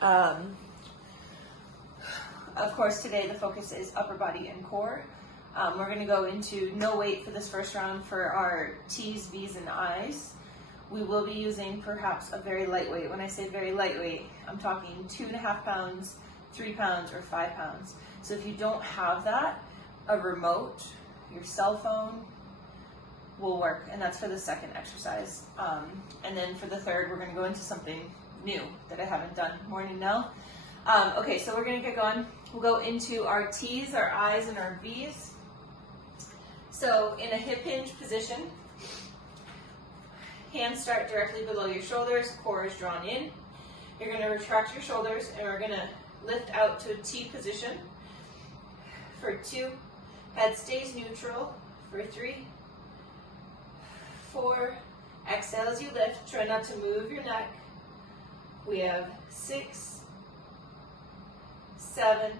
Of course, today the focus is upper body and core. We're going to go into no weight for this first round for our T's, V's, and I's. We will be using perhaps a very lightweight. When I say very lightweight, I'm talking 2.5 pounds, 3 pounds, or 5 pounds. So if you don't have that, a remote, your cell phone will work, and that's for the second exercise. And then for the third, we're going to go into something new that I haven't done. Morning, Nell. Okay, so we're going to get going. We'll go into our T's, our I's, and our V's. So in a hip hinge position, hands start directly below your shoulders, core is drawn in. You're going to retract your shoulders, and we're going to lift out to a T position for 2. Head stays neutral for 3, 4. Exhale as you lift. Try not to move your neck. We have 6, 7.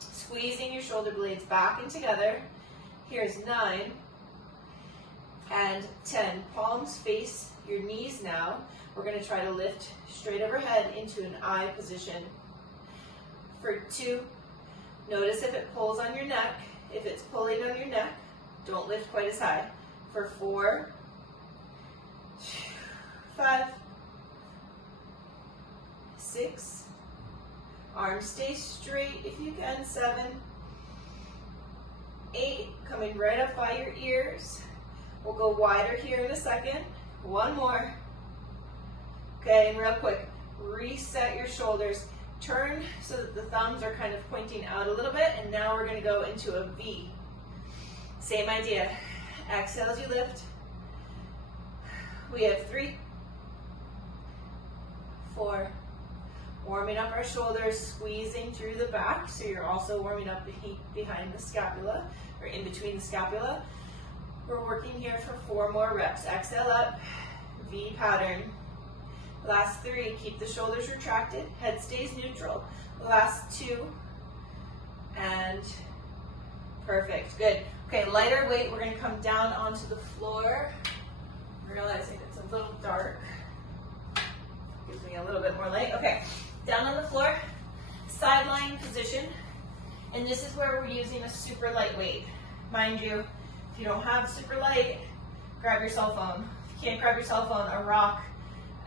Squeezing your shoulder blades back and together. Here's 9 and 10. Palms face your knees now. We're going to try to lift straight overhead into an I position. For 2, notice if it pulls on your neck. If it's pulling on your neck, don't lift quite as high. For 4, 5, 6, arms stay straight if you can, 7, 8, coming right up by your ears. We'll go wider here in a second. 1 more. Okay, and real quick, reset your shoulders. Turn so that the thumbs are kind of pointing out a little bit, and now we're going to go into a V. Same idea. Exhale as you lift. We have 3, 4, warming up our shoulders, squeezing through the back, so you're also warming up the heat behind the scapula, or in between the scapula. We're working here for 4 more reps. Exhale up, V pattern. Last 3, keep the shoulders retracted, head stays neutral. Last 2, and perfect, good. Okay, lighter weight, we're going to come down onto the floor. Realizing it's a little dark. Gives me a little bit more light. Okay, down on the floor, sideline position. And this is where we're using a super light weight. Mind you, if you don't have super light, grab your cell phone. If you can't grab your cell phone, a rock,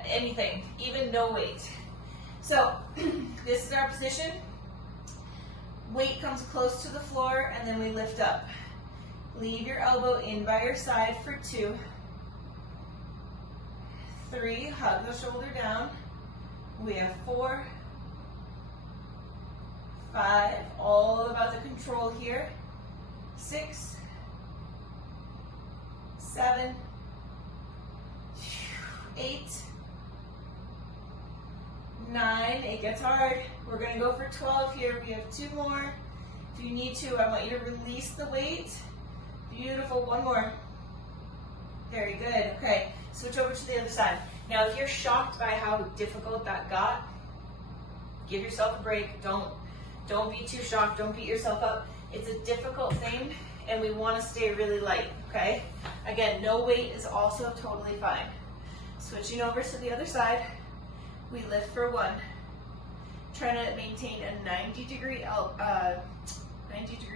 anything, even no weight. So this is our position. Weight comes close to the floor, and then we lift up. Leave your elbow in by your side for 2. 3, hug the shoulder down. We have 4, 5, all about the control here. 6, 7, 8, 9, it gets hard. We're going to go for 12 here. We have 2 more. If you need to, I want you to release the weight. Beautiful, 1 more. Very good, okay. Switch over to the other side. Now, if you're shocked by how difficult that got, give yourself a break. Don't be too shocked. Don't beat yourself up. It's a difficult thing, and we want to stay really light, okay? Again, no weight is also totally fine. Switching over to the other side, we lift for 1. Try to maintain a 90-degree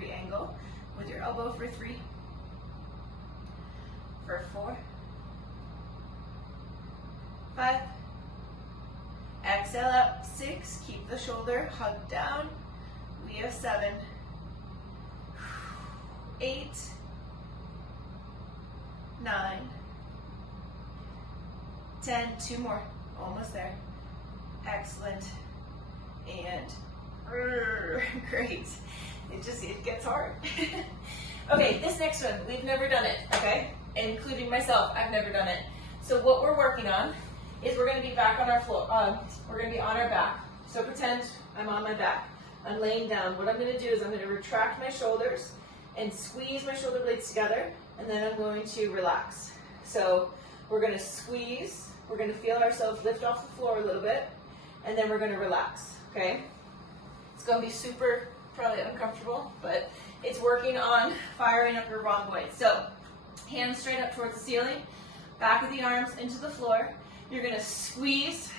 angle with your elbow for 3, for 4, 5, exhale up, 6, keep the shoulder hugged down, we have 7, 8, 9, 10, 2 more, almost there, excellent, and great, it gets hard. Okay, this next one, we've never done it, okay, including myself, I've never done it. So what we're working on is we're going to be back on our floor, we're going to be on our back. So pretend I'm on my back. I'm laying down. What I'm going to do is I'm going to retract my shoulders and squeeze my shoulder blades together, and then I'm going to relax. So we're going to squeeze, we're going to feel ourselves lift off the floor a little bit, and then we're going to relax, okay? It's going to be super, probably uncomfortable, but it's working on firing up your rhomboid. So hands straight up towards the ceiling, back of the arms into the floor. You're going to squeeze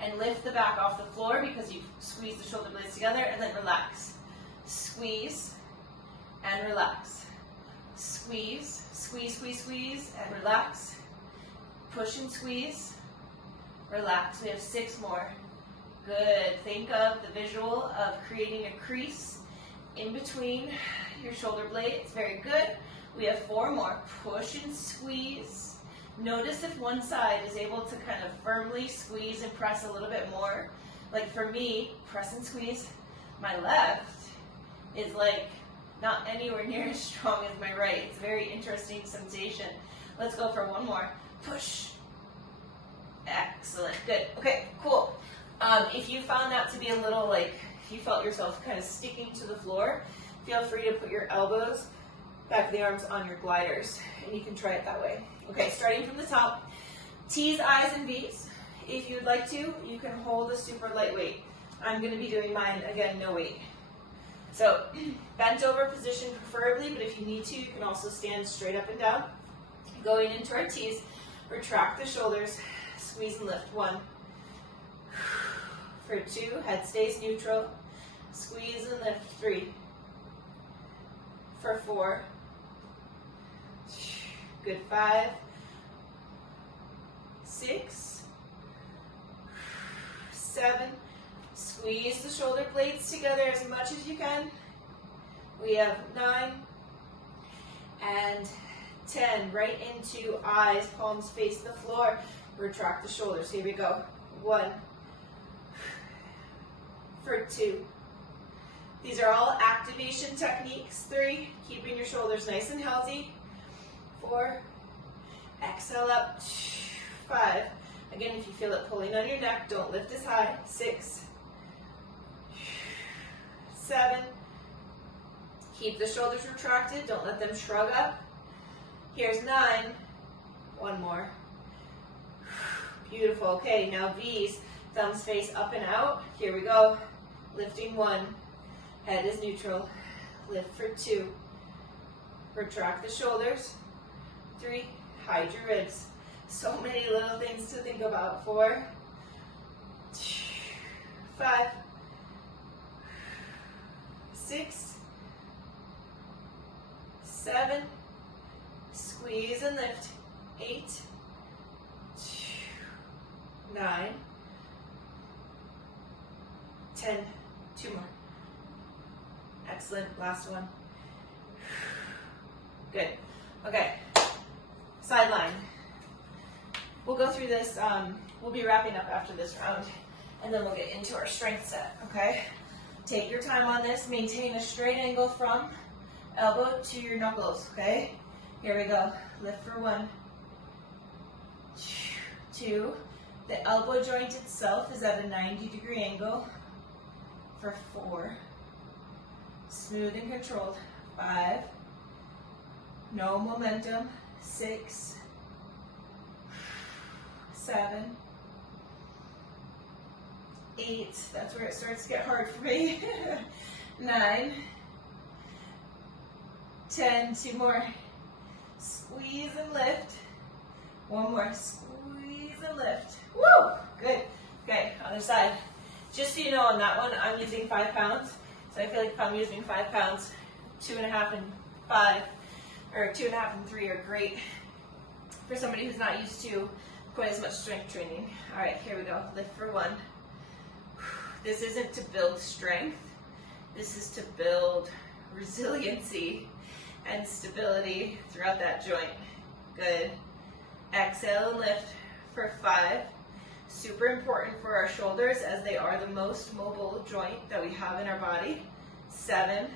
and lift the back off the floor because you squeeze the shoulder blades together, and then relax. Squeeze and relax. Squeeze, squeeze, squeeze, squeeze, and relax. Push and squeeze, relax. We have 6 more. Good. Think of the visual of creating a crease in between your shoulder blades. Very good. We have 4 more. Push and squeeze. Notice if one side is able to kind of firmly squeeze and press a little bit more. Like for me, press and squeeze. My left is like not anywhere near as strong as my right. It's a very interesting sensation. Let's go for 1 more. Push. Excellent. Good. Okay, cool. If you found that to be a little like, if you felt yourself kind of sticking to the floor, feel free to put your elbows, back of the arms on your gliders, and you can try it that way. Okay, starting from the top, T's, I's, and V's. If you'd like to, you can hold a super lightweight. I'm going to be doing mine, again, no weight. So, bent over position preferably, but if you need to, you can also stand straight up and down. Going into our T's, retract the shoulders, squeeze and lift. 1. For 2, head stays neutral, squeeze and lift. 3. For 4. Good. 5. 6. 7. Squeeze the shoulder blades together as much as you can. We have 9. And 10. Right into eyes, palms face the floor. Retract the shoulders. Here we go. 1. For 2. These are all activation techniques. 3. Keeping your shoulders nice and healthy. 4. Exhale up. 5. Again, if you feel it pulling on your neck, don't lift as high. 6. 7. Keep the shoulders retracted. Don't let them shrug up. Here's 9. 1 more. Beautiful. Okay, now V's. Thumbs face up and out. Here we go. Lifting 1. Head is neutral. Lift for 2. Retract the shoulders. 3. Hide your ribs. So many little things to think about. 4. 5. 6. 7. Squeeze and lift. 8. 9. 10. 2 more. Excellent. Last one. Good. Okay. Sideline. We'll go through this. We'll be wrapping up after this round, and then we'll get into our strength set. Okay. Take your time on this. Maintain a straight angle from elbow to your knuckles. Okay. Here we go. Lift for 1. 2. The elbow joint itself is at a 90-degree angle. For 4. Smooth and controlled. 5. No momentum. 6. 7. 8. That's where it starts to get hard for me. 9. 10. 2 more. Squeeze and lift. 1 more. Squeeze and lift. Woo! Good. Okay, other side. Just so you know, on that one, I'm using 5 pounds. So I feel like if I'm using 5 pounds, 2.5 and 5, or 2.5 and 3 are great for somebody who's not used to quite as much strength training. All right, here we go. Lift for 1. This isn't to build strength. This is to build resiliency and stability throughout that joint. Good. Exhale and lift for 5. Super important for our shoulders as they are the most mobile joint that we have in our body. 7.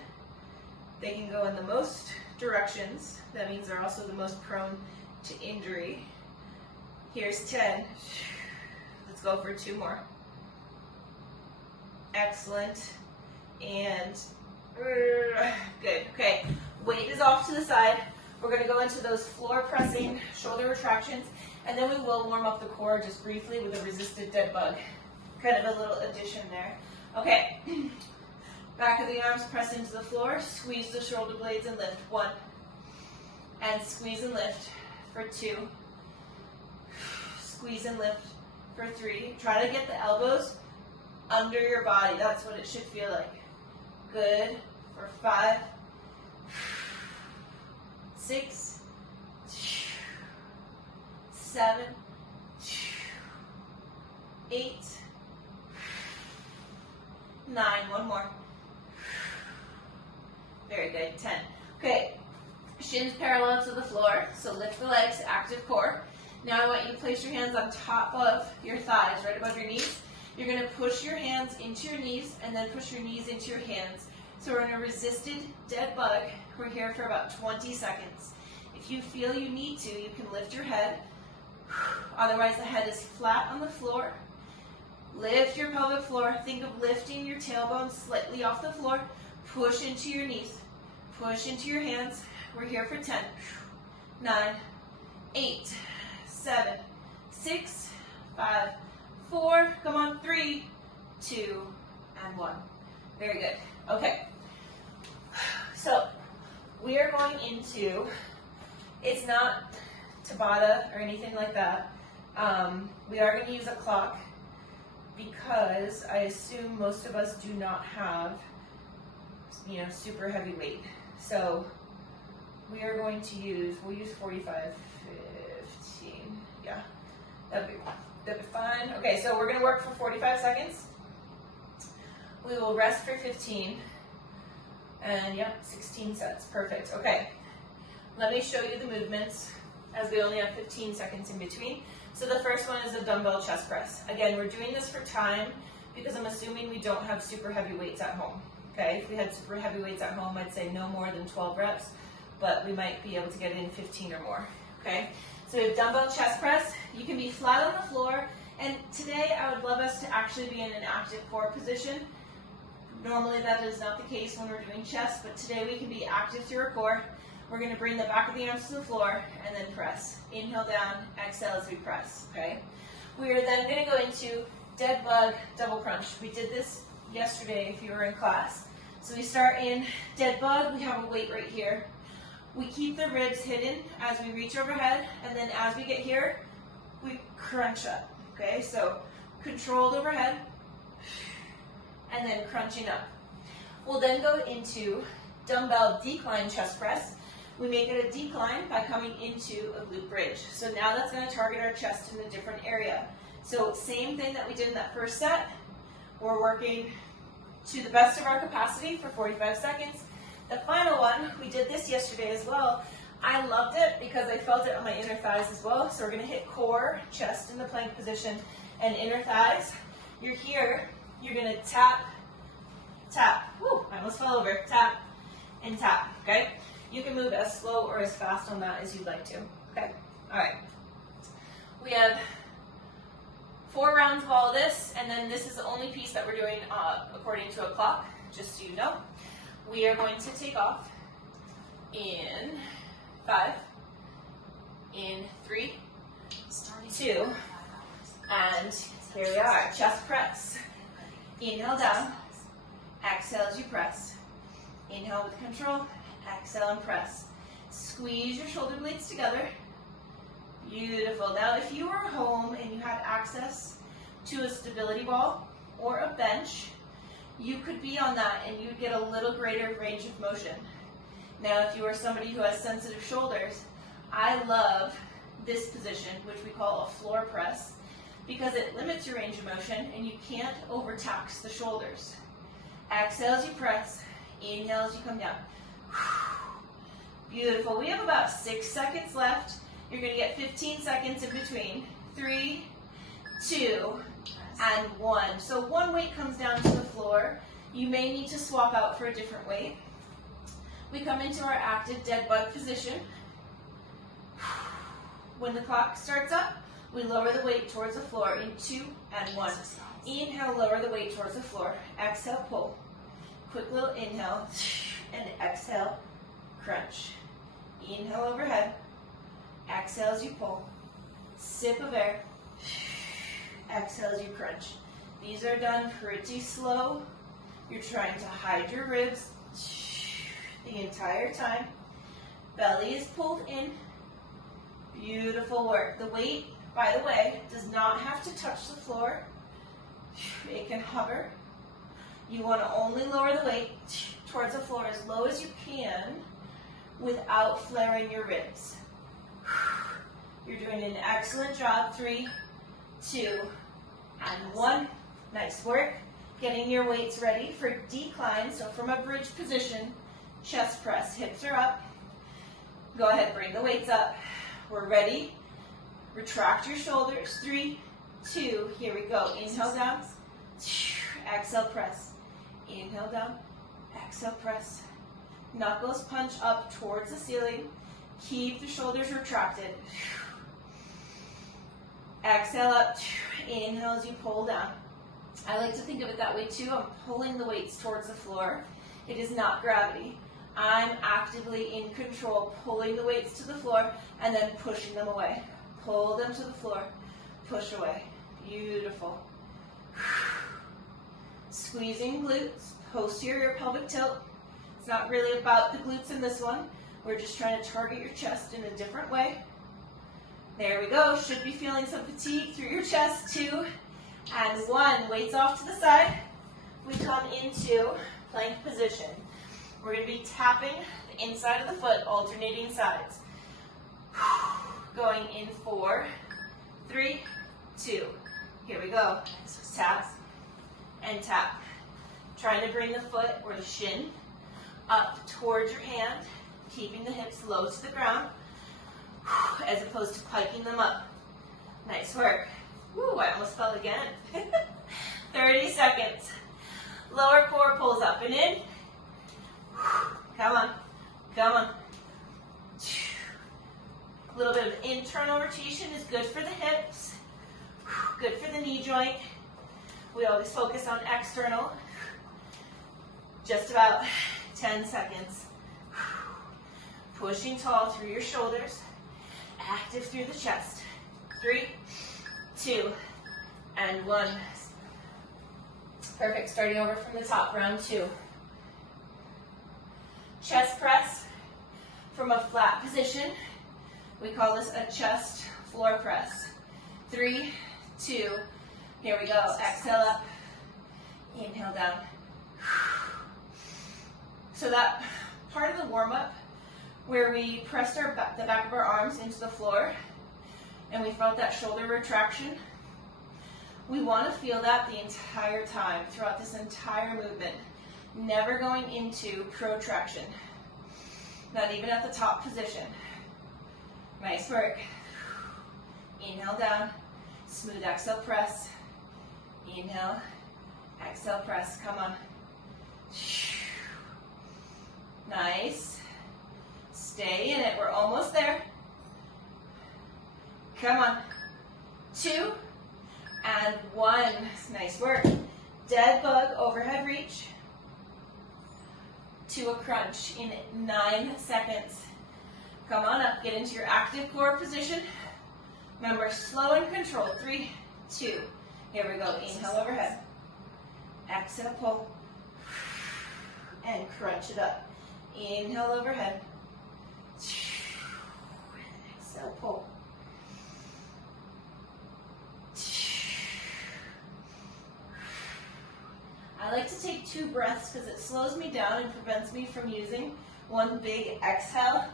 They can go in the most directions. That means they're also the most prone to injury. Here's 10. Let's go for 2 more. Excellent. And good. Okay. Weight is off to the side. We're going to go into those floor pressing shoulder retractions, and then we will warm up the core just briefly with a resisted dead bug. Kind of a little addition there. Okay. Back of the arms press into the floor. Squeeze the shoulder blades and lift. 1. And squeeze and lift for 2. Squeeze and lift for 3. Try to get the elbows under your body. That's what it should feel like. Good. For 5, 6, 7, 8, 9. One more. Very good. 10. Okay. Shins parallel to the floor. So lift the legs, active core. Now I want you to place your hands on top of your thighs, right above your knees. You're going to push your hands into your knees and then push your knees into your hands. So we're in a resisted dead bug. We're here for about 20 seconds. If you feel you need to, you can lift your head. Otherwise, the head is flat on the floor. Lift your pelvic floor. Think of lifting your tailbone slightly off the floor. Push into your knees. Push into your hands. We're here for 10, 9, 8, 7, 6, 5, 4, come on, 3, 2, and 1. Very good. Okay. So we are going into, it's not Tabata or anything like that. We are going to use a clock because I assume most of us do not have, super heavy weight. So we are going to use, we'll use 45, 15, yeah, that'd be fine. Okay, so we're going to work for 45 seconds. We will rest for 15, and yep, 16 sets, perfect. Okay, let me show you the movements as we only have 15 seconds in between. So the first one is a dumbbell chest press. Again, we're doing this for time because I'm assuming we don't have super heavy weights at home. Okay, if we had super heavy weights at home, I'd say no more than 12 reps, but we might be able to get it in 15 or more. Okay, so we have dumbbell chest press. You can be flat on the floor, and today I would love us to actually be in an active core position. Normally that is not the case when we're doing chest, but today we can be active through our core. We're going to bring the back of the arms to the floor and then press. Inhale down, exhale as we press, okay? We are then going to go into dead bug double crunch. We did this yesterday if you were in class. So we start in dead bug, we have a weight right here. We keep the ribs hidden as we reach overhead, and then as we get here, we crunch up, okay? So controlled overhead, and then crunching up. We'll then go into dumbbell decline chest press. We make it a decline by coming into a glute bridge. So now that's going to target our chest in a different area. So same thing that we did in that first set. We're working to the best of our capacity for 45 seconds. The final one, we did this yesterday as well. I loved it because I felt it on my inner thighs as well. So we're going to hit core, chest in the plank position, and inner thighs. You're here. You're going to tap, tap. Woo, I almost fell over. Tap and tap, okay? You can move as slow or as fast on that as you'd like to, okay? All right. We have 4 rounds of all of this, and then this is the only piece that we're doing according to a clock, just so you know. We are going to take off in 5, in 3, 2, and here we are, chest press. Inhale down, exhale as you press. Inhale with control, exhale and press. Squeeze your shoulder blades together. Beautiful. Now if you were home and you had access to a stability ball or a bench, you could be on that and you'd get a little greater range of motion. Now if you are somebody who has sensitive shoulders, I love this position, which we call a floor press, because it limits your range of motion and you can't overtax the shoulders. Exhale as you press, inhale as you come down. Beautiful. We have about 6 seconds left. You're going to get 15 seconds in between. 3, 2, and 1. So one weight comes down to the floor. You may need to swap out for a different weight. We come into our active dead bug position. When the clock starts up, we lower the weight towards the floor in 2 and 1. Inhale, lower the weight towards the floor. Exhale, pull. Quick little inhale, and exhale, crunch. Inhale overhead. Exhale as you pull. Sip of air. Exhale as you crunch. These are done pretty slow. You're trying to hide your ribs the entire time. Belly is pulled in. Beautiful work. The weight by the way, does not have to touch the floor. It can hover. You want to only lower the weight towards the floor as low as you can without flaring your ribs. You're doing an excellent job. 3, 2, and 1. Nice work. Getting your weights ready for decline. So from a bridge position, chest press, hips are up. Go ahead, bring the weights up. We're ready. Retract your shoulders. 3, 2, here we go. Inhale down. Exhale, press. Inhale down. Exhale, press. Knuckles punch up towards the ceiling. Keep the shoulders retracted. Exhale up. Inhale as you pull down. I like to think of it that way too. I'm pulling the weights towards the floor. It is not gravity. I'm actively in control, pulling the weights to the floor and then pushing them away. Pull them to the floor, push away. Beautiful. Squeezing glutes, posterior pelvic tilt. It's not really about the glutes in this one. We're just trying to target your chest in a different way. There we go. Should be feeling some fatigue through your chest. 2 and 1. Weights off to the side. We come into plank position. We're going to be tapping the inside of the foot, alternating sides. Going in 4, 3, 2. Here we go. Tap and tap. Trying to bring the foot or the shin up towards your hand, keeping the hips low to the ground, as opposed to piking them up. Nice work. Woo, I almost fell again. 30 seconds. Lower core pulls up and in. Come on, come on. A little bit of internal rotation is good for the hips, good for the knee joint. We always focus on external. Just about 10 seconds. Pushing tall through your shoulders, active through the chest. 3, 2, and 1. Perfect, starting over from the top, round 2. Chest press from a flat position. We call this a chest floor press. 3, 2, here we go. Exhale up, inhale down. So that part of the warm-up where we pressed the back of our arms into the floor and we felt that shoulder retraction, we want to feel that the entire time, throughout this entire movement. Never going into protraction. Not even at the top position. Nice work. Inhale down. Smooth exhale, press. Inhale, exhale, press. Come on. Nice. Stay in it. We're almost there. Come on. 2 and 1. Nice work. Dead bug overhead reach to a crunch in 9 seconds. Come on up. Get into your active core position. Remember, slow and controlled. 3, 2. Here we go. Inhale overhead. Exhale, pull. And crunch it up. Inhale overhead. Exhale, pull. I like to take 2 breaths because it slows me down and prevents me from using one big exhale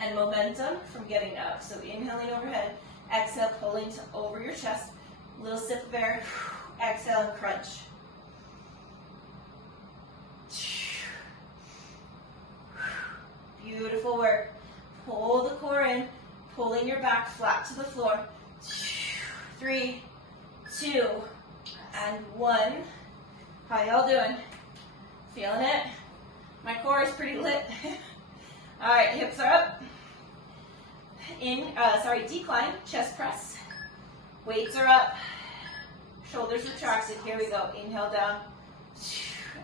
and momentum from getting up. So inhaling overhead, exhale, pulling over your chest. Little sip of air, exhale and crunch. Beautiful work. Pull the core in, pulling your back flat to the floor. 3, 2, and 1. How y'all doing? Feeling it? My core is pretty lit. All right, hips are up. Decline, chest press. Weights are up. Shoulders retracted. Here we go. Inhale down.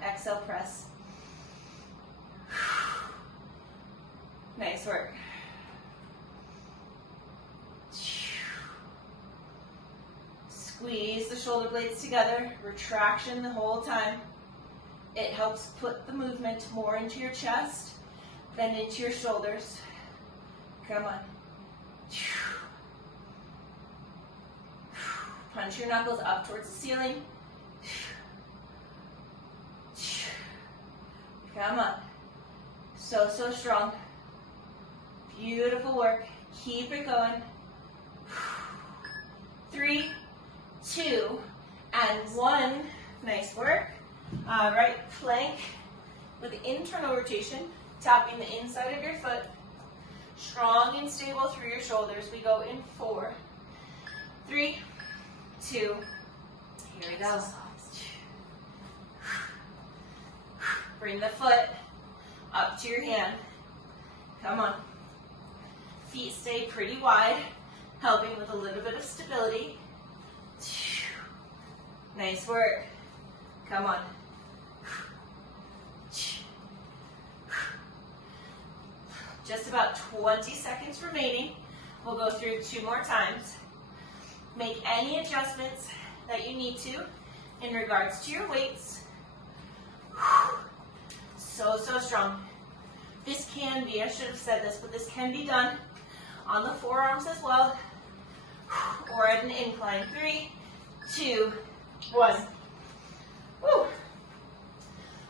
Exhale, press. Nice work. Squeeze the shoulder blades together. Retraction the whole time. It helps put the movement more into your chest than into your shoulders. Come on. Punch your knuckles up towards the ceiling. Come on. So, so strong. Beautiful work. Keep it going. 3, 2, and 1. Nice work. All right, plank with the internal rotation, tapping the inside of your foot. Strong and stable through your shoulders. We go in 4, 3, 2, here we go. Bring the foot up to your hand. Come on. Feet stay pretty wide, helping with a little bit of stability. Nice work. Come on. Just about 20 seconds remaining. We'll go through 2 more times. Make any adjustments that you need to in regards to your weights. So, so strong. This can be, I should have said this, but this can be done on the forearms as well, or at an incline. 3, 2, 1. Woo.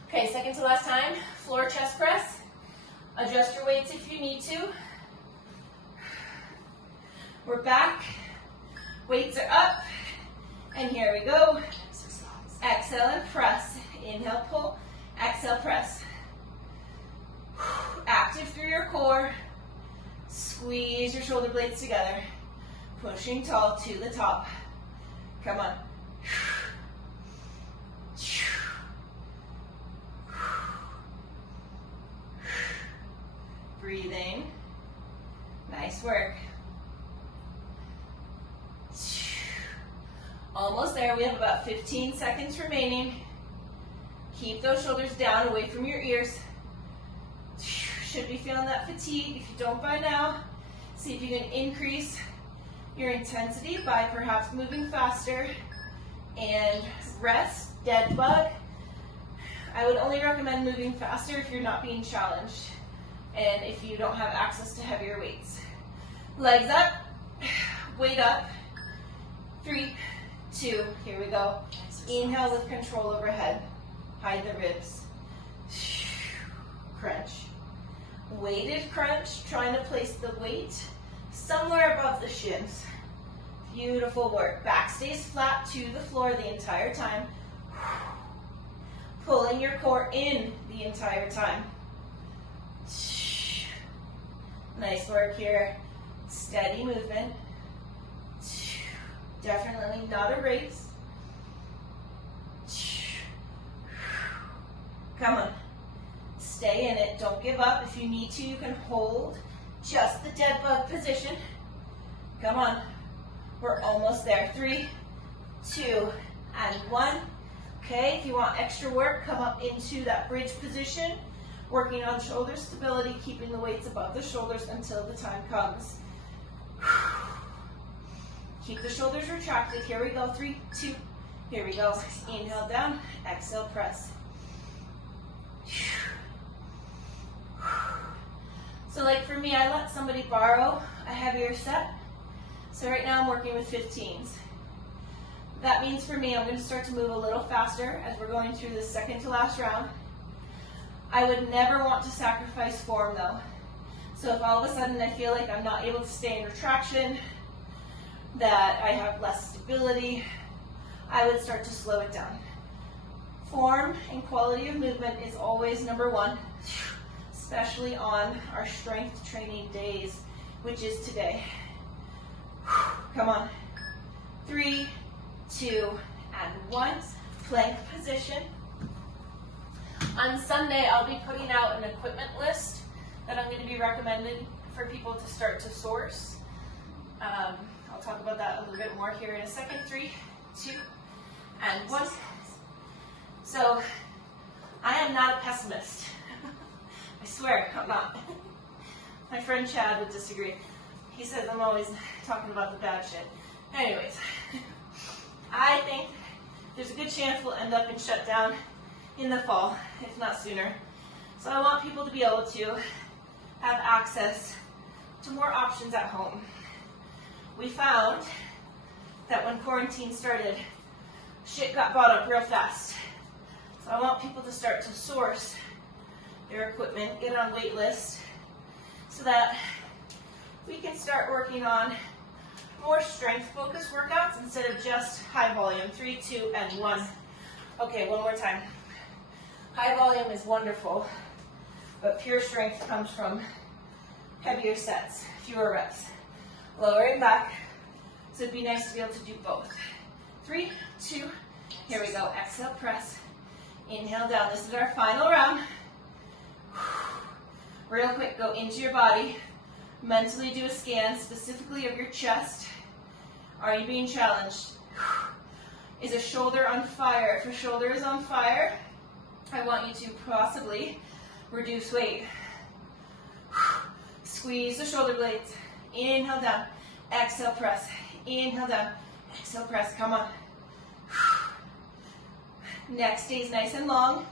Okay, second to last time, floor chest press. Adjust your weights if you need to. We're back. Weights are up. And here we go. Exhale and press. Inhale, pull. Exhale, press. Active through your core. Squeeze your shoulder blades together. Pushing tall to the top. Come on. Breathing. Nice work. Almost there. We have about 15 seconds remaining. Keep those shoulders down, away from your ears. Should be feeling that fatigue. If you don't by now, see if you can increase your intensity by perhaps moving faster. And rest, dead bug. I would only recommend moving faster if you're not being challenged and if you don't have access to heavier weights. Legs up, weight up. 3, 2, here we go. Inhale with control overhead. Hide the ribs. Crunch. Weighted crunch, trying to place the weight somewhere above the shins. Beautiful work. Back stays flat to the floor the entire time. Pulling your core in the entire time. Nice work here. Steady movement. Definitely not a race. Come on. Stay in it. Don't give up. If you need to, you can hold just the dead bug position. Come on. We're almost there. 3, 2, and 1. Okay, if you want extra work, come up into that bridge position. Working on shoulder stability, keeping the weights above the shoulders until the time comes. Keep the shoulders retracted. Here we go. 3, 2. Here we go. Inhale down. Exhale, press. So like for me, I let somebody borrow a heavier set. So right now I'm working with 15s. That means for me, I'm going to start to move a little faster as we're going through the second to last round. I would never want to sacrifice form though. So if all of a sudden I feel like I'm not able to stay in retraction, that I have less stability, I would start to slow it down. Form and quality of movement is always number 1, especially on our strength training days, which is today. Come on. 3, 2, and 1. Plank position. On Sunday, I'll be putting out an equipment list that I'm going to be recommending for people to start to source. I'll talk about that a little bit more here in a second. 3, 2, and 1. So, I am not a pessimist. I swear, I'm not. My friend Chad would disagree. He says I'm always talking about the bad shit. Anyways, I think there's a good chance we'll end up in shutdown in the fall, if not sooner. So I want people to be able to have access to more options at home. We found that when quarantine started, shit got bought up real fast. So I want people to start to source their equipment, get on wait list, so that we can start working on more strength-focused workouts instead of just high volume. 3, 2, and 1. Okay, one more time. High volume is wonderful, but pure strength comes from heavier sets, fewer reps. Lowering back, so it'd be nice to be able to do both. 3, 2, here we go. Exhale, press. Inhale down. This is our final round. Real quick, go into your body. Mentally do a scan specifically of your chest. Are you being challenged? Is a shoulder on fire? If your shoulder is on fire, I want you to possibly reduce weight. Squeeze the shoulder blades. Inhale down. Exhale, press. Inhale down. Exhale, press. Come on. Neck stays nice and long,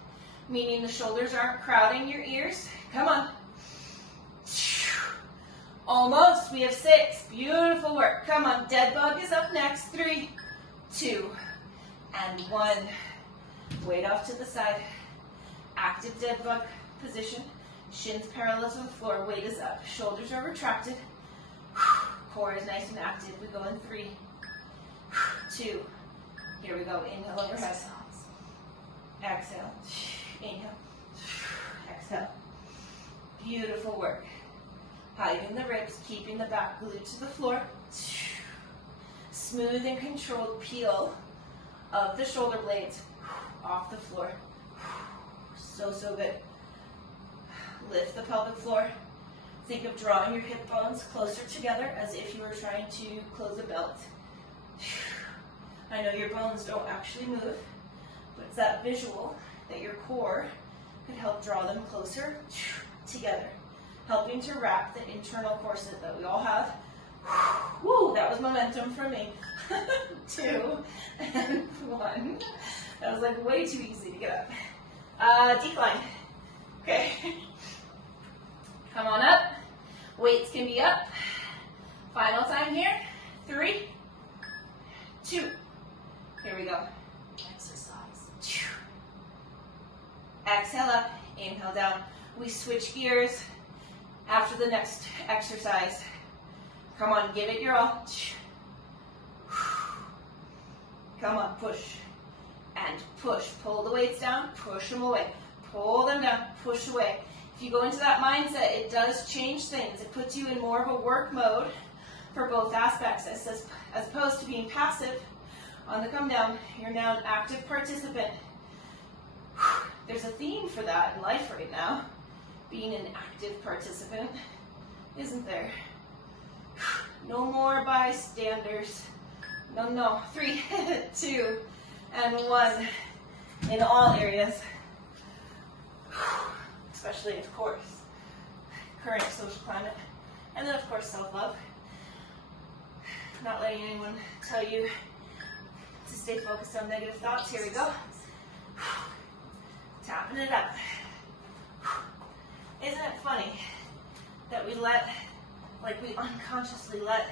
meaning the shoulders aren't crowding your ears. Come on. Almost. We have 6. Beautiful work. Come on. Deadbug is up next. 3, 2, and 1. Weight off to the side. Active deadbug position. Shins parallel to the floor. Weight is up. Shoulders are retracted. Core is nice and active. We go in 3, 2. Here we go. Inhale overhead. Exhale. Inhale. Exhale. Beautiful work. Hiding the ribs, keeping the back glued to the floor. Smooth and controlled peel of the shoulder blades off the floor. So, so good. Lift the pelvic floor. Think of drawing your hip bones closer together as if you were trying to close a belt. I know your bones don't actually move, but it's that visual that your core could help draw them closer together, helping to wrap the internal corset that we all have. Woo, that was momentum for me. 2 and 1. That was like way too easy to get up. Decline. Okay. Come on up. Weights can be up. Final time here. 3, 2. Here we go. Exercise. Exhale up. Inhale down. We switch gears after the next exercise. Come on, give it your all. Come on, push. And push. Pull the weights down, push them away. Pull them down, push away. If you go into that mindset, it does change things. It puts you in more of a work mode for both aspects as opposed to being passive on the come down. You're now an active participant. There's a theme for that in life right now. Being an active participant, isn't there? No more bystanders. No, no. 3, 2, and 1 in all areas. Especially, of course, current social climate. And then, of course, self-love. Not letting anyone tell you to stay focused on negative thoughts. Here we go. Tapping it up. Isn't it funny that we unconsciously let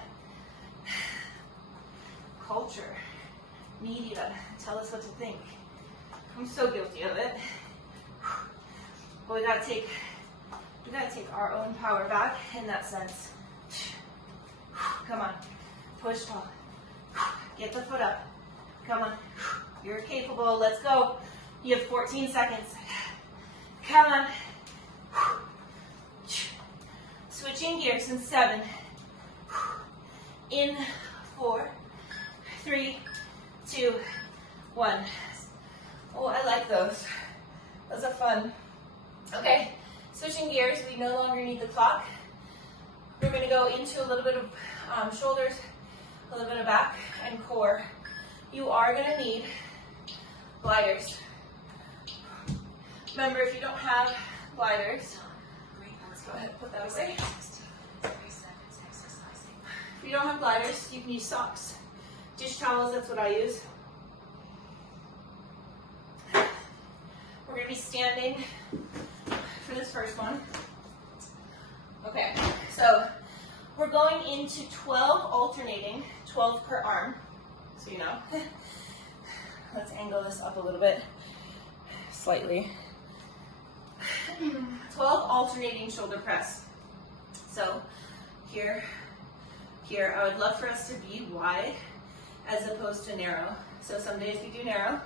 culture, media, tell us what to think? I'm so guilty of it. But we gotta take our own power back in that sense. Come on, push tall. Get the foot up. Come on, you're capable. Let's go. You have 14 seconds. Come on. Switching gears in 7. In 4, 3, 2, 1. Oh, I like those. Those are fun. Okay, switching gears. We no longer need the clock. We're going to go into a little bit of shoulders, a little bit of back and core. You are going to need gliders. Remember, if you don't have gliders, let's go ahead and put that away. If you don't have gliders, you can use socks. Dish towels, that's what I use. We're going to be standing for this first one. Okay, so we're going into 12 alternating, 12 per arm. so you know. Let's angle this up a little bit, slightly. 12 alternating shoulder press. So here, I would love for us to be wide as opposed to narrow. So some days we do narrow.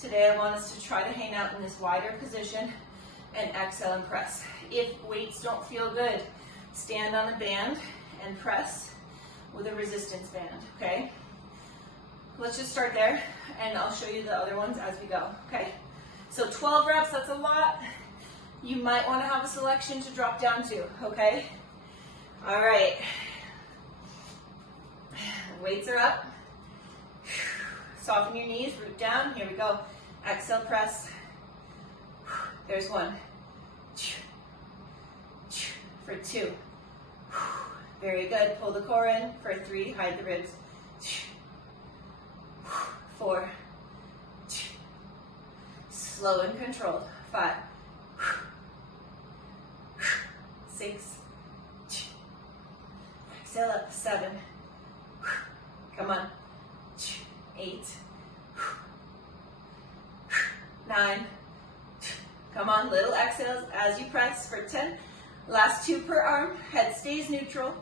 Today I want us to try to hang out in this wider position and exhale and press. If weights don't feel good, stand on a band and press with a resistance band, okay? Let's just start there and I'll show you the other ones as we go, okay? So 12 reps, that's a lot. You might want to have a selection to drop down to, okay? All right. Weights are up. Soften your knees, root down. Here we go. Exhale, press. There's one. For 2. Very good. Pull the core in. For 3, hide the ribs. 4. Slow and controlled. 5. 6. Exhale up. 7. Come on. 8. 9. Come on, little exhales as you press for 10. Last 2 per arm. Head stays neutral.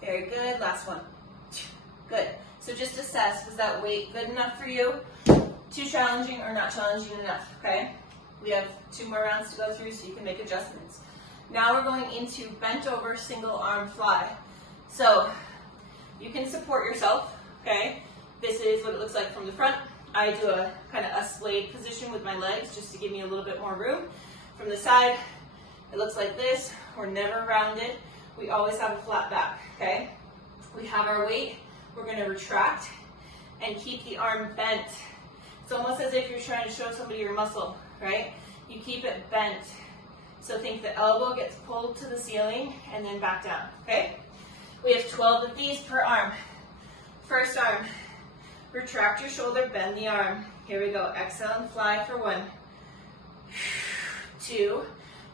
Very good. Last one. Good. So just assess, was that weight good enough for you? Too challenging or not challenging enough, okay? We have 2 more rounds to go through so you can make adjustments. Now we're going into bent over single arm fly. So you can support yourself, okay? This is what it looks like from the front. I do a kind of a splayed position with my legs just to give me a little bit more room. From the side, it looks like this. We're never rounded. We always have a flat back, okay? We have our weight. We're going to retract and keep the arm bent. It's almost as if you're trying to show somebody your muscle, right? You keep it bent. So think the elbow gets pulled to the ceiling and then back down, okay? We have 12 of these per arm. First arm, retract your shoulder, bend the arm. Here we go, exhale and fly for 1. 2,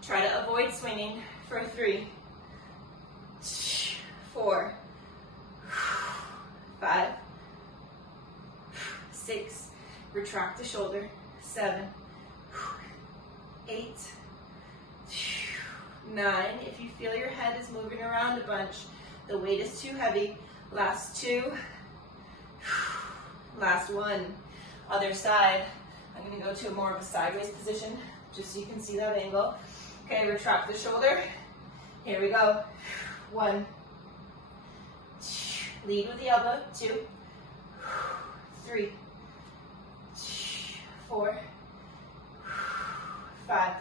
try to avoid swinging for 3. 4. 5. 6. Retract the shoulder. 7. 8. 9. If you feel your head is moving around a bunch, the weight is too heavy. Last 2. Last 1. Other side. I'm going to go to more of a sideways position, just so you can see that angle. Okay, retract the shoulder. Here we go. 1. Lead with the elbow. 2. 3. 4. 5.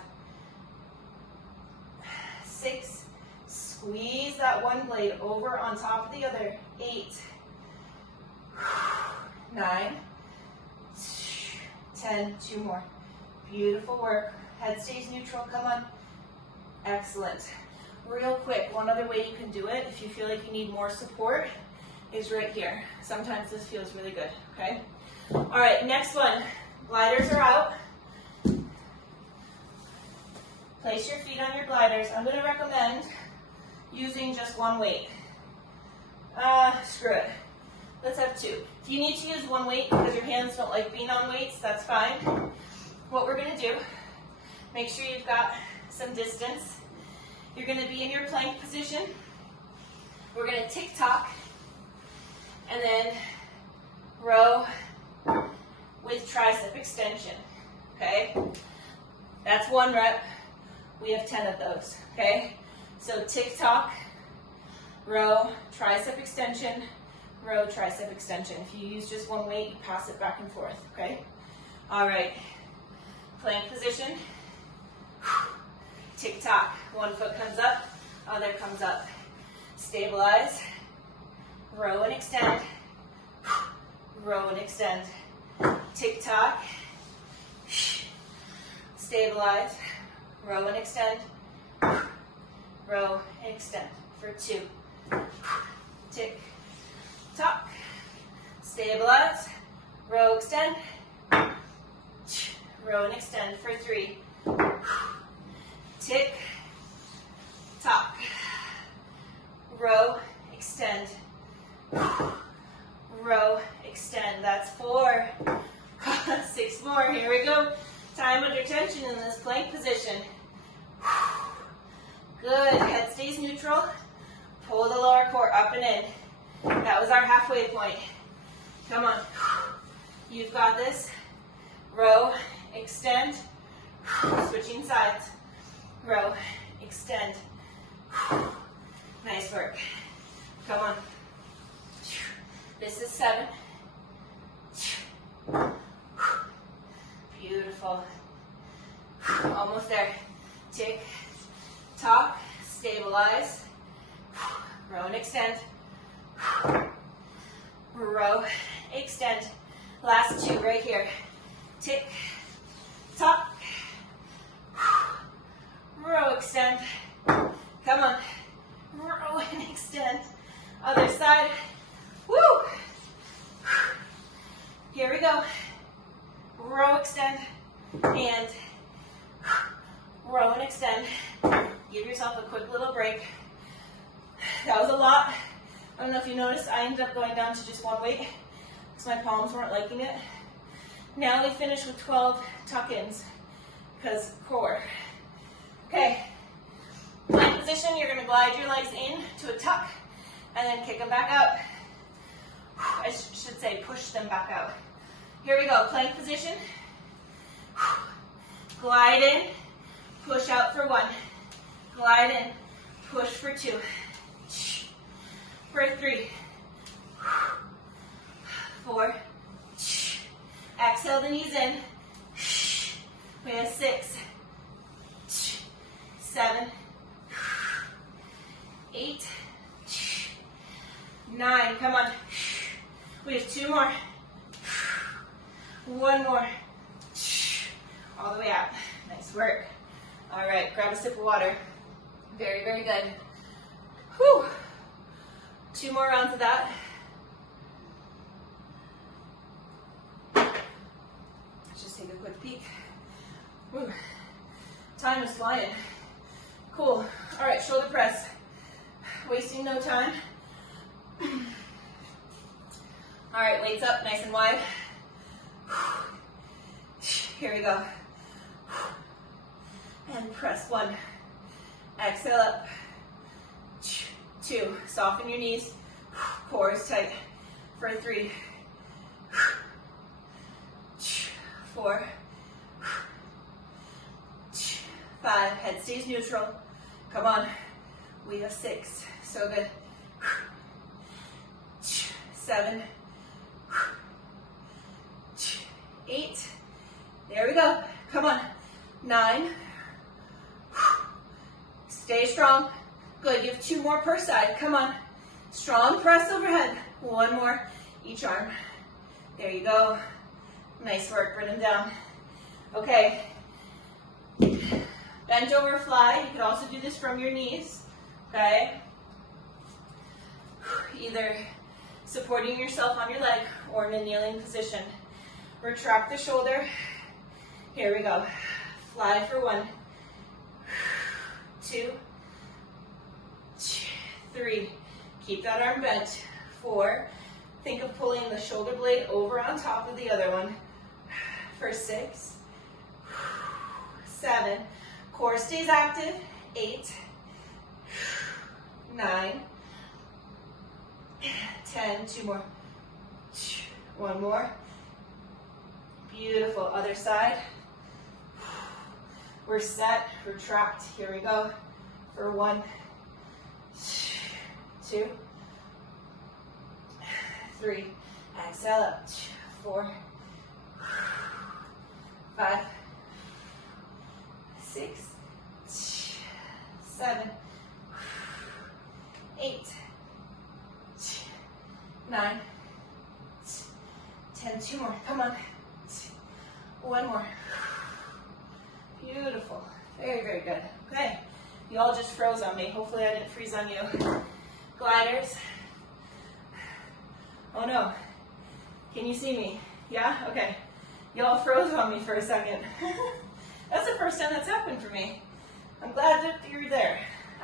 6. Squeeze that one blade over on top of the other. 8. 9. 10. 2 more. Beautiful work. Head stays neutral. Come on. Excellent. Real quick, one other way you can do it, if you feel like you need more support, is right here. Sometimes this feels really good, okay? All right, next one. Gliders are out. Place your feet on your gliders. I'm going to recommend using just one weight. Screw it. Let's have 2. If you need to use one weight because your hands don't like being on weights, that's fine. What we're going to do, make sure you've got some distance. You're going to be in your plank position. We're going to tick tock and then row with tricep extension, okay? That's 1 rep. We have 10 of those, okay? So tick tock, row, tricep extension, row, tricep extension. If you use just one weight, you pass it back and forth, okay? All right, plank position, tick tock. 1 foot comes up, other comes up. Stabilize, row and extend, row and extend. Tick tock, stabilize, row and extend, row and extend for 2. Tick tock, stabilize, row, extend, row and extend for 3. Tick tock, row, extend, row, extend. That's 4. 6 more. Here we go. Time under tension in this plank position. Good. Head stays neutral. Pull the lower core up and in. That was our halfway point. Come on. You've got this. Row, extend. Switching sides. Row, extend. Nice work. Come on. This is 7. Beautiful. Almost there. Tick, tock, stabilize. Row and extend. Row, extend. Last 2 right here. Tick, tock. Row, extend. Come on. Row and extend. Other side. Woo! Here we go. Row, extend, and row and extend. Give yourself a quick little break. That was a lot. I don't know if you noticed, I ended up going down to just 1 weight because my palms weren't liking it. Now we finish with 12 tuck-ins because core. Okay, plank position, you're going to glide your legs in to a tuck and then kick them back out. I should say push them back out. Here we go, plank position. Glide in, push out for 1. Glide in, push for 2. For 3. 4. Exhale the knees in. We have 6. 7. 8. 9. Come on. We have 2 more. 1 more. All the way out. Nice work. All right, grab a sip of water. Very, very good. Whew. 2 more rounds of that. Let's just take a quick peek. Whew. Time is flying. Cool. All right, shoulder press. Wasting no time. All right, weights up, nice and wide. Here we go. And press 1. Exhale up. 2. Soften your knees. Core is tight. For 3. 4. 5. Head stays neutral. Come on. We have 6. So good. 7. 8. There we go. Come on. 9. Stay strong. Good. You have 2 more per side. Come on. Strong press overhead. 1 more each arm. There you go. Nice work. Bring them down. Okay. Bent over fly. You can also do this from your knees. Okay. Either supporting yourself on your leg or in a kneeling position. Retract the shoulder. Here we go. Fly for 1, 2, 3. Keep that arm bent. 4. Think of pulling the shoulder blade over on top of the other one. For 6, 7. Core stays active. 8, 9, 10. 2 more. 1 more. Beautiful. Other side. We're set. Retract. Here we go. For 1, 2, 3. Exhale up. 4, 5, 6, 7, 8, 9, 10. 2 more. Come on. 1 more. Beautiful. Very, very good. Okay. You all just froze on me. Hopefully I didn't freeze on you. Gliders. Oh no. Can you see me? Yeah? Okay. You all froze on me for a second. That's the first time that's happened for me. I'm glad that you're there.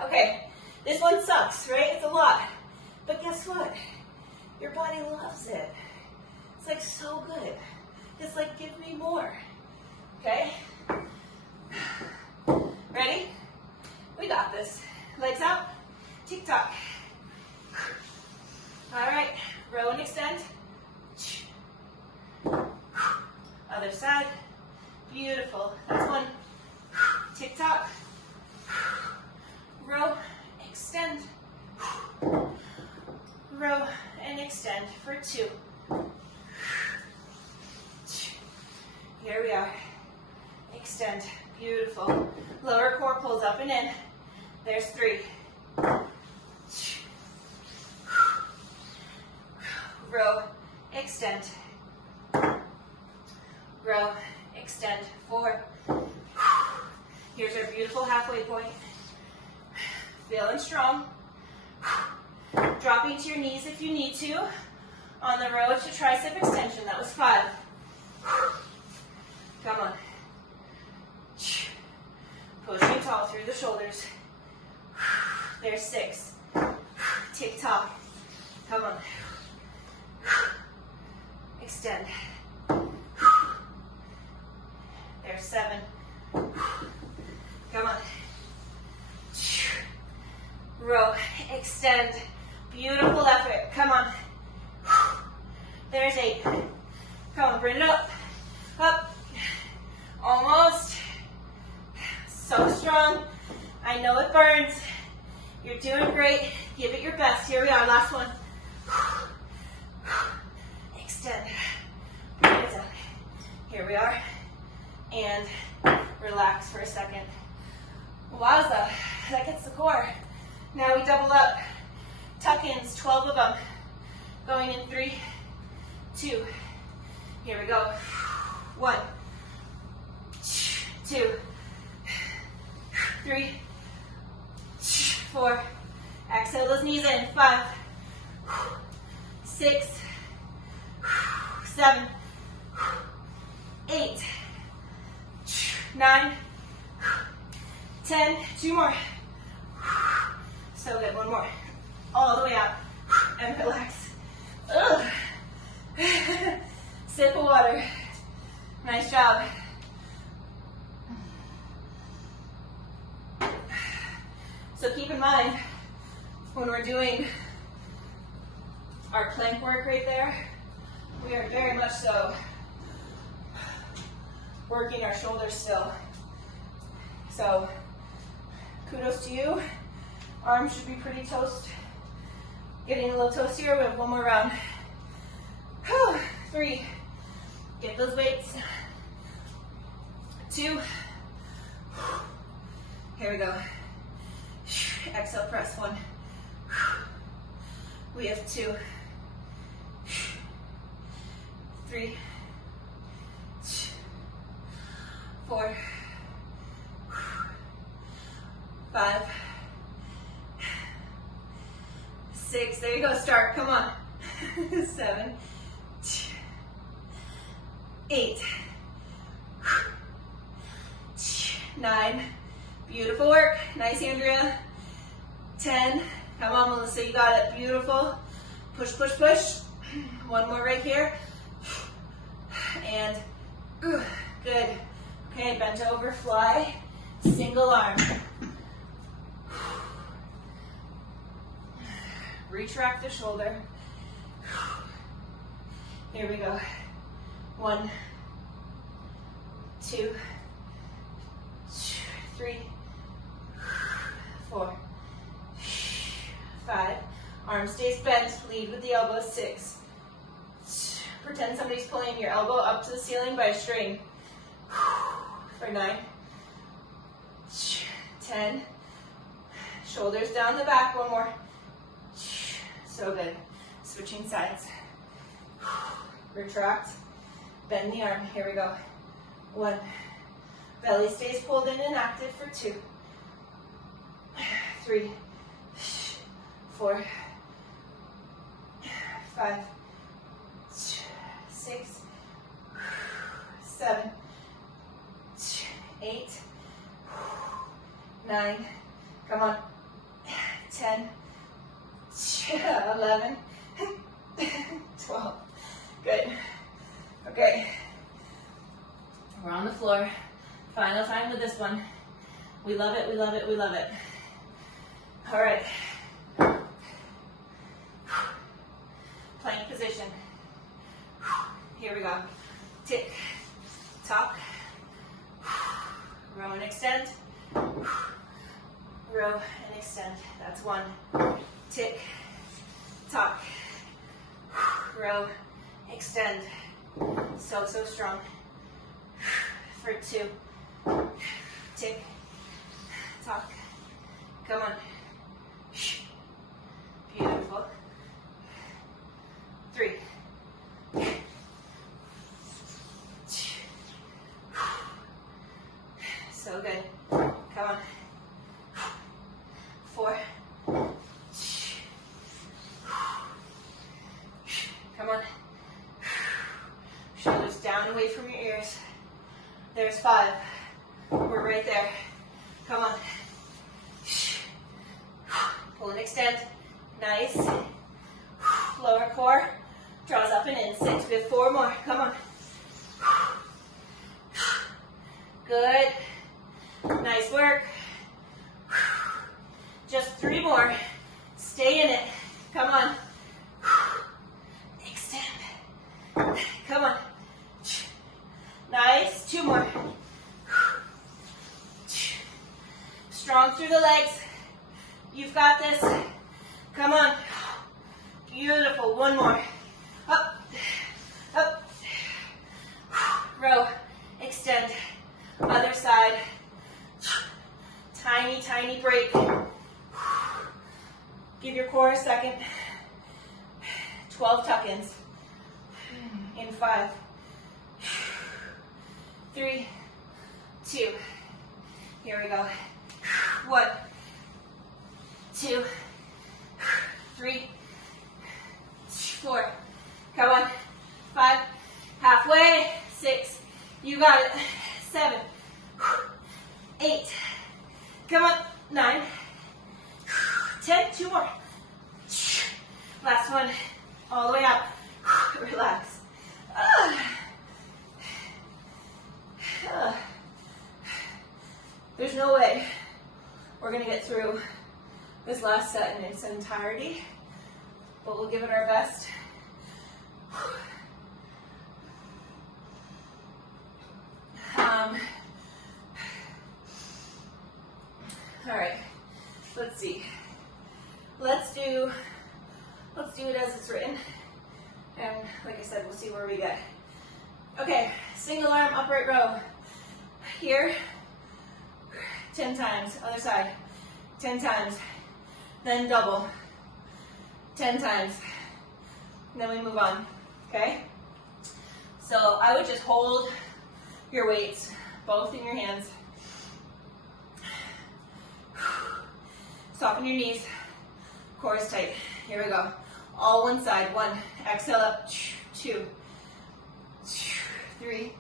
Okay. This one sucks, right? It's a lot. But guess what? Your body loves it. It's like so good. It's like, give me more. Okay? Ready? We got this. Legs out. Tick tock. All right. Row and extend. Other side. Beautiful. That's one. Tick tock. Row, extend. Row and extend for 2. Here we are. Extend. Beautiful. Lower core pulls up and in. There's 3. Row, extend. Row, extend. 4. Here's our beautiful halfway point. Feeling strong. Dropping to your knees if you need to. On the road to tricep extension. That was 5. Come on. Pushing tall through the shoulders. There's 6. Tick tock. Come on. Extend. There's 7. Come on. Row. Extend. Beautiful effort. Come on. There's 8. Come on, bring it up. Up. Almost. So strong. I know it burns. You're doing great. Give it your best. Here we are. Last one. Extend. Bring it down. Here we are. And relax for a second. Wowza. That gets the core. Now we double up. Tuck-ins, 12 of them. Going in 3, 2. Here we go. 1, 2, 3, 4. Exhale those knees in. 5, 6, 7, 8, 9, 10. 2 more. So good. 1 more. All the way out. And relax. Ugh. Sip of water. Nice job. So keep in mind, when we're doing our plank work right there, we are very much so working our shoulders still. So kudos to you. Arms should be pretty toast. Getting a little toastier. We have 1 more round. 3. Get those weights. 2. Here we go. Exhale, press. 1. We have 2. 3. 4. 5. 6. There you go. Start. Come on. 7. 8. 9. Beautiful work. Nice, Andrea. 10. Come on, Melissa. You got it. Beautiful. Push, push, push. 1 more right here. And good. Okay, bent over, fly. Single arm. Retract the shoulder. Here we go. 1, 2, 3, 4, 5. Arm stays bent. Lead with the elbow. 6. Pretend somebody's pulling your elbow up to the ceiling by a string. For 9. 10. Shoulders down the back. 1 more. So good. Switching sides. Retract. Bend the arm. Here we go. 1. Belly stays pulled in and active for 2. 3. 4. 5. 6. 7. 8. 9. Come on. 10. 11. 12. Good. Okay. We're on the floor. Final time with this one. We love it, we love it, we love it. All right. Plank position. Here we go. Tick, tock, row and extend, row and extend. That's one. Tick, tock, row, extend. So, so strong. For 2. Tick, tock. Come on. Beautiful. 3. So good. Come on. 4. Come on. Shoulders down, away from your ears. There's 5. We're right there. Come on. Pull and extend. Nice. Lower core draws up and in. 6. We have 4 more. Come on. Good. Nice work. Just 3 more. Stay in it. Come on. Extend. Come on. Nice. 2 more. Strong through the legs. You've got this. Come on. Beautiful. 1 more. Up. Up. Row. Extend. Other side. Tiny, tiny break. Give your core a second. 12 tuck-ins. In 5. 3. 2. Here we go. 1. 2. 3. 4. Come on. 5. Halfway. 6. You got it. 7. 8. Come on. 9. 10. 2 more. Last one. All the way up. Relax. There's no way we're going to get through this last set in its entirety, but we'll give it our best. All right, let's see. Let's do it as it's written, and like I said, we'll see where we get. Okay, single arm upright row. Here, 10 times. Other side, 10 times. Then double, 10 times. And then we move on. Okay. So I would just hold your weights both in your hands. Soften your knees. Core is tight. Here we go. All one side. 1. Exhale up. 2. 3.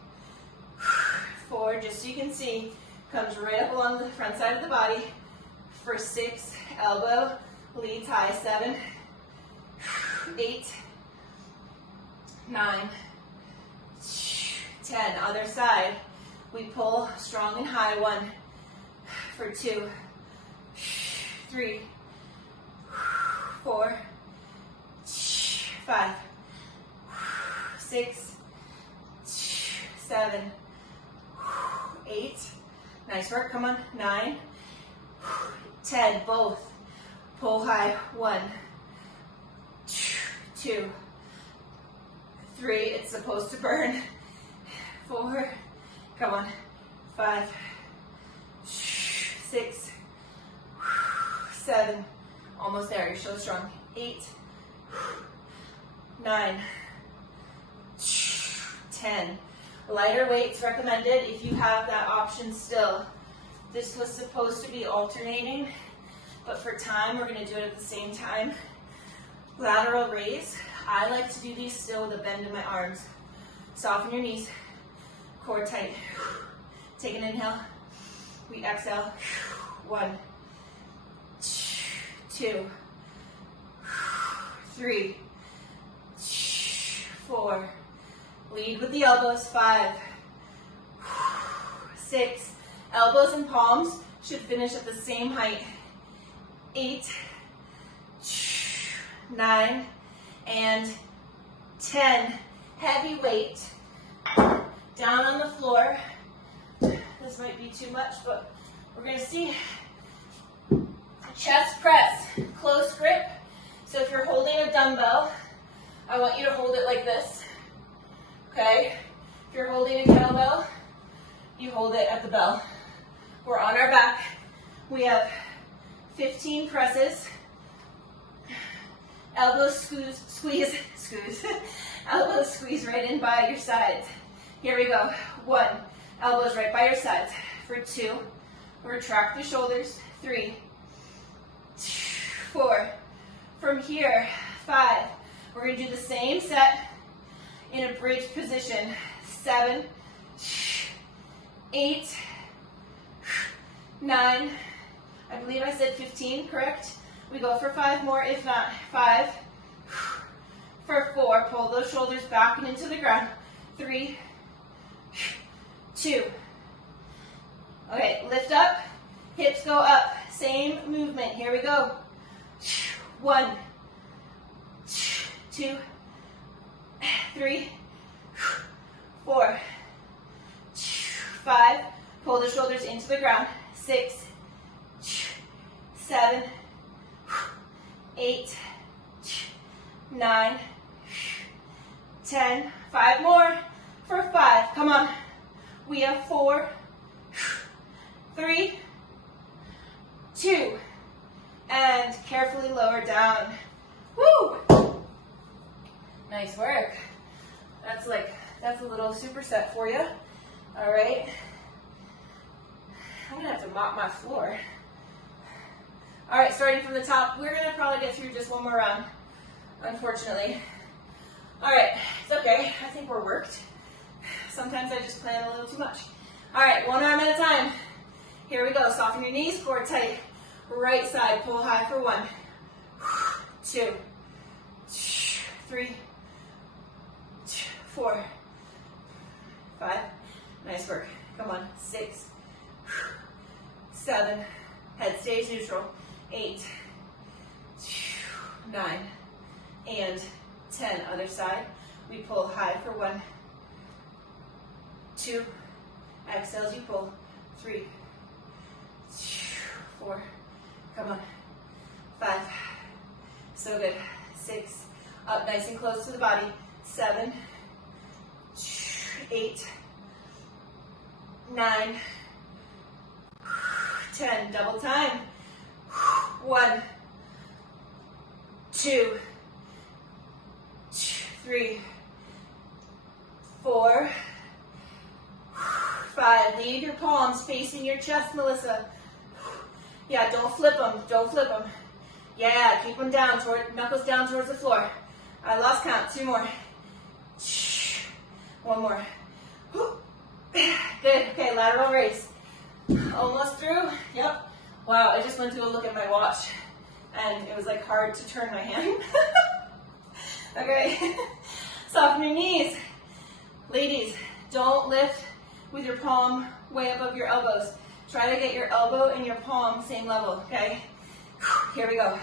4. Just so you can see, comes right up along the front side of the body. For 6. Elbow leads high. 7. 8. 9. 10. Other side. We pull strong and high. 1. For 2. 3. 4. 5. 6. 7. 8. Nice work. Come on. 9. 10. Both. Pull high. 1. 2. 3. It's supposed to burn. 4. Come on. 5. 6. 7. Almost there. You're so strong. 8. 9. 10. Lighter weights recommended if you have that option still. This was supposed to be alternating, but for time, we're going to do it at the same time. Lateral raise. I like to do these still with a bend in my arms. Soften your knees. Core tight. Take an inhale. We exhale. 1. 2. 3. 4. Lead with the elbows. 5, 6. Elbows and palms should finish at the same height. 8, 9, and 10. Heavy weight. Down on the floor. This might be too much, but we're going to see. Chest press, close grip. So if you're holding a dumbbell, I want you to hold it like this, okay? If you're holding a kettlebell, you hold it at the bell. We're on our back. We have 15 presses. Elbows squeeze. Elbows squeeze right in by your sides. Here we go. 1, elbows right by your sides. For 2, retract the shoulders. 3, 4. From here, 5. We're going to do the same set in a bridge position. 7, 8, 9. I believe I said 15, correct? We go for 5 more, if not 5. For 4, pull those shoulders back and into the ground. 3, 2. Okay, lift up, hips go up. Same movement. Here we go. 1, 2, 3, 4, 5. Pull the shoulders into the ground. 6, 7, 8, 9, 10. 5 more for 5. Come on. We have 4, 3, 2, and carefully lower down. Woo! Nice work. That's a little superset for you. All right. I'm gonna have to mop my floor. All right, starting from the top, we're gonna probably get through just one more round, unfortunately. All right, it's okay. I think we're worked. Sometimes I just plan a little too much. All right, one arm at a time. Here we go. Soften your knees, core tight. Right side, pull high for 1, 2, 3, 4, 5. Nice work. Come on. 6, 7. Head stays neutral. 8, 9, and 10. Other side. We pull high for 1, 2. Exhale as you pull. 3, 4. Come on. 5. So good. 6. Up nice and close to the body. 7, 8, 9, 10. Double time. 1, 2, 3, 4, 5. Leave your palms facing your chest, Melissa. Yeah, don't flip them. Don't flip them. Yeah, keep them down, knuckles down towards the floor. I lost count. 2 more. 1 more. Good. Okay, lateral raise. Almost through. Yep. Wow, I just went to go look at my watch, and it was like hard to turn my hand. Okay. Soften your knees. Ladies, don't lift with your palm way above your elbows. Try to get your elbow and your palm same level, okay? Here we go.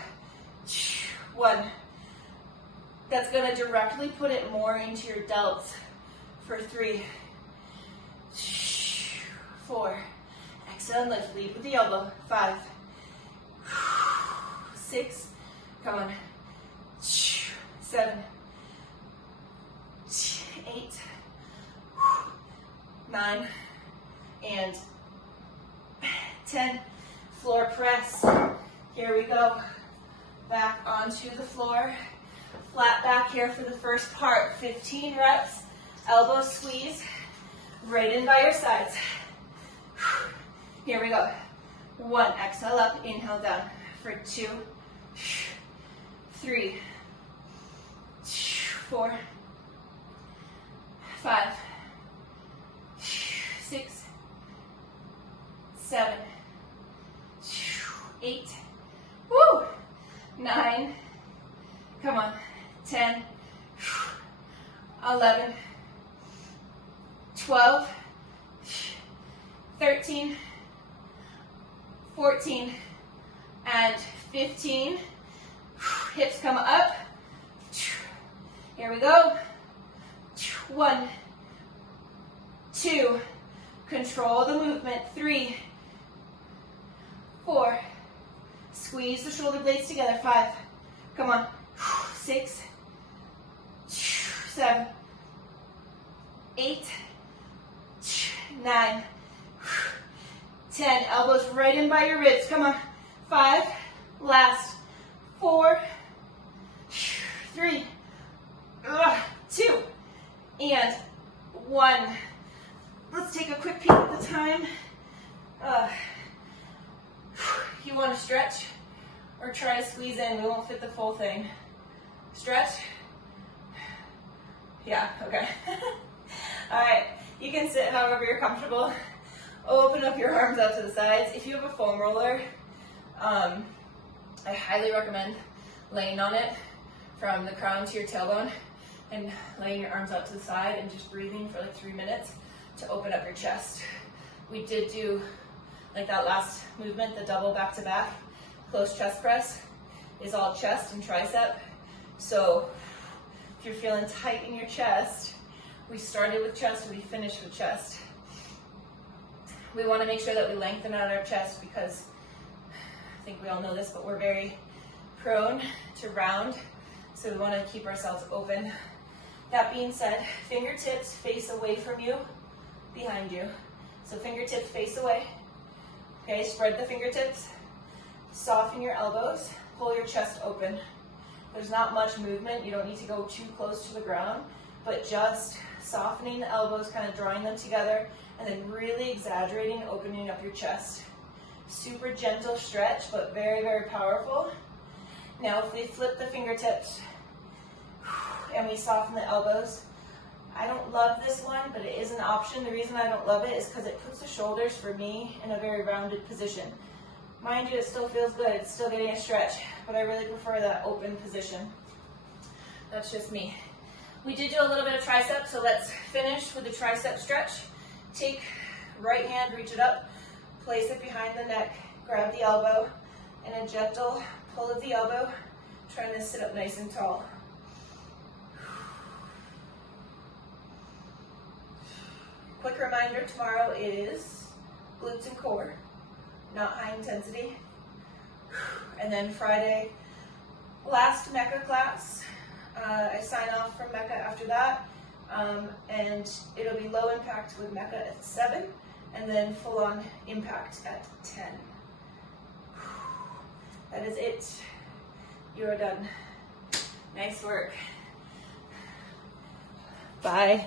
1. That's going to directly put it more into your delts. For 3, 4. Exhale and lift. Lead with the elbow. 5, 6. Come on. 7, 8, 9, and 10. Floor press. Here we go. Back onto the floor. Flat back here for the first part. 15 reps. Elbow squeeze. Right in by your sides. Here we go. 1. Exhale up. Inhale down. For 2, 3, 4, 5, 6, 7, 8, woo, 9, come on, 10, 13, 14, and 15. Hips come up. Here we go. 1, 2, control the movement. 3, 4, squeeze the shoulder blades together. 5, come on. 6, 7, 8, 9, 10. Elbows right in by your ribs. Come on. 5, last. 4, 3, 2, and 1. Let's take a quick peek at the time. You want to stretch or try to squeeze in? We won't fit the full thing. Stretch. Yeah, okay. All right, you can sit however you're comfortable. Open up your arms out to the sides. If you have a foam roller, I highly recommend laying on it from the crown to your tailbone and laying your arms out to the side and just breathing for like 3 minutes to open up your chest. We did do like that last movement, the double back to back, close chest press is all chest and tricep. So if you're feeling tight in your chest, we started with chest and we finished with chest. We want to make sure that we lengthen out our chest because I think we all know this, but we're very prone to round, so we want to keep ourselves open. That being said, fingertips face away from you, behind you. So fingertips face away. Okay, spread the fingertips, soften your elbows, pull your chest open. There's not much movement, you don't need to go too close to the ground, but just softening the elbows, kind of drawing them together, and then really exaggerating, opening up your chest. Super gentle stretch, but very, very powerful. Now if we flip the fingertips and we soften the elbows, I don't love this one, but it is an option. The reason I don't love it is because it puts the shoulders, for me, in a very rounded position. Mind you, it still feels good, it's still getting a stretch, but I really prefer that open position. That's just me. We did do a little bit of tricep, so let's finish with the tricep stretch. Take right hand, reach it up, place it behind the neck, grab the elbow, and a gentle pull of the elbow, trying to sit up nice and tall. Quick reminder, tomorrow is glutes and core, not high intensity. And then Friday, last Mecca class. I sign off from Mecca after that, and it'll be low impact with Mecca at 7, and then full on impact at 10. That is it. You are done. Nice work. Bye.